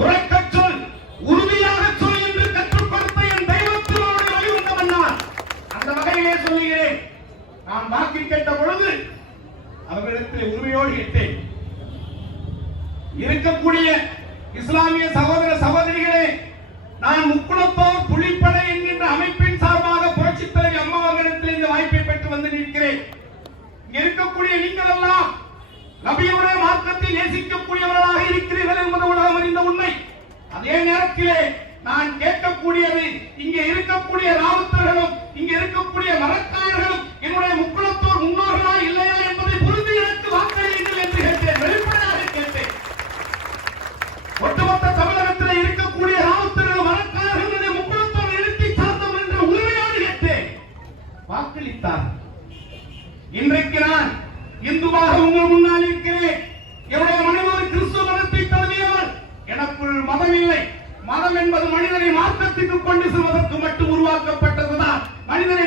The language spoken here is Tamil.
உரைக்கச் சொல், உறுதியாக சொல் என்று கற்றுக் கொடுத்த என் தெய்வத்தினோடு வழி உண்டவன்னார். அந்த வகையிலே சொல்லுகிறேன், நான் வாக்கு கேட்ட பொழுது அவர்களிடத்தில் உரிமையோடு கேட்டேன். இருக்கக்கூடிய இஸ்லாமிய சகோதர சகோதரிகளே, நான் முக்குளத்தோர் புலிப்படை என்கின்ற அமைப்பின் சார்பாக புரட்சித் தலைவி அம்மா அவர்களிடத்தில் இந்த வாய்ப்பை பெற்று வந்து நிற்கிறேன். இங்க இருக்கக்கூடிய நீங்கள் எல்லாம் நபியுடைய மார்க்கத்தை நேசிக்கக்கூடியவர்களாக இருக்கிறீர்கள் என்பது உலகம் அறிந்த உண்மை. அதே நேரத்திலே நான் கேட்கக்கூடியது, இங்கே இருக்கக்கூடிய ராவுத்தர்களும் இங்கே இருக்கக்கூடிய மரக்காரர்களும் என்னுடைய முக்குளத்தோர் முன்னோர்களா இல்லையா என்பதை புரிந்து எனக்கு வாக்களியுங்கள் என்று கேட்டேன். வெளிப்படையாக கேட்டேன். ஒட்டுமொத்த தமிழகத்தில் இருக்கக்கூடிய ராவுத்தர்களும் மரக்காரர்களுடைய முக்குளத்தோர் எழுத்தை சார்ந்தவர் என்ற உண்மையோடு கேட்டேன். வாக்களித்தார். இன்றைக்கு நான் இந்துவாக உங்கள் முன்னால் இருக்கிறேன். என்னுடைய மனைவர் கிறிஸ்துவ மதத்தை தழுவியவர். எனக்குள் மதம் இல்லை. மதம் என்பது மனிதனை மார்க்கத்துக்கு கொண்டு செல்வதற்கு மட்டும் உருவாக்கப்பட்டதுதான். மனிதனை